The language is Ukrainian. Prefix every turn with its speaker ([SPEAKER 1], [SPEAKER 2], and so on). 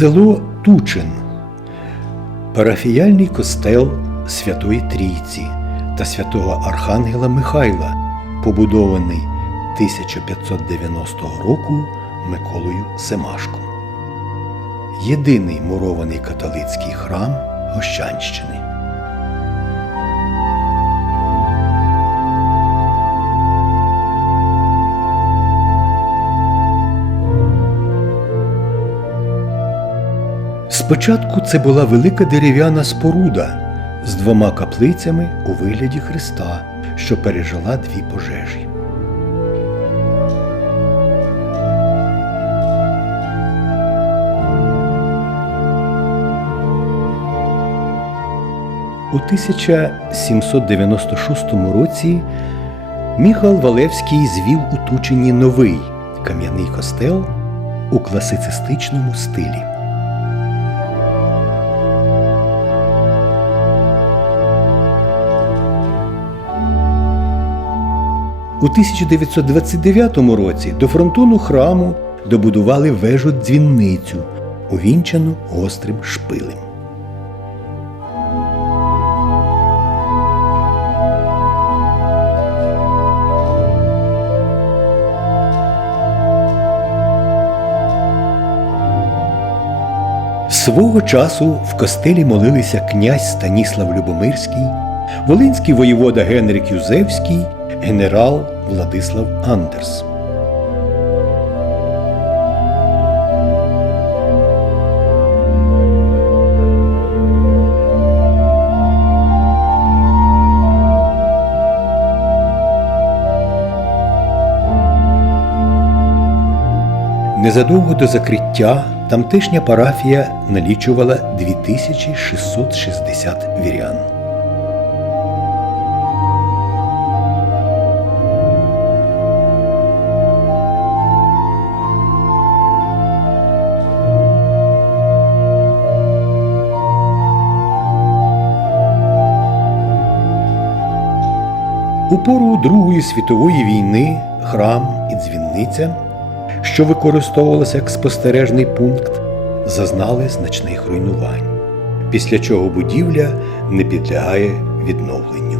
[SPEAKER 1] Село Тучин, парафіяльний костел Святої Трійці та святого Архангела Михайла, побудований 1590 року Миколою Семашком. Єдиний мурований католицький храм Гощанщини. Спочатку це була велика дерев'яна споруда з двома каплицями у вигляді Христа, що пережила дві пожежі. У 1796 році Міхал Валевський звів у Тучині новий кам'яний костел у класицистичному стилі. У 1929 році до фронтону храму добудували вежу дзвінницю, увінчану гострим шпилем. Свого часу в костелі молилися князь Станіслав Любомирський, волинський воєвода Генрик Юзевський, генерал Владислав Андерс. Незадовго до закриття тамтешня парафія налічувала 2660 вірян. У пору Другої світової війни храм і дзвінниця, що використовувалися як спостережний пункт, зазнали значних руйнувань, після чого будівля не підлягає відновленню.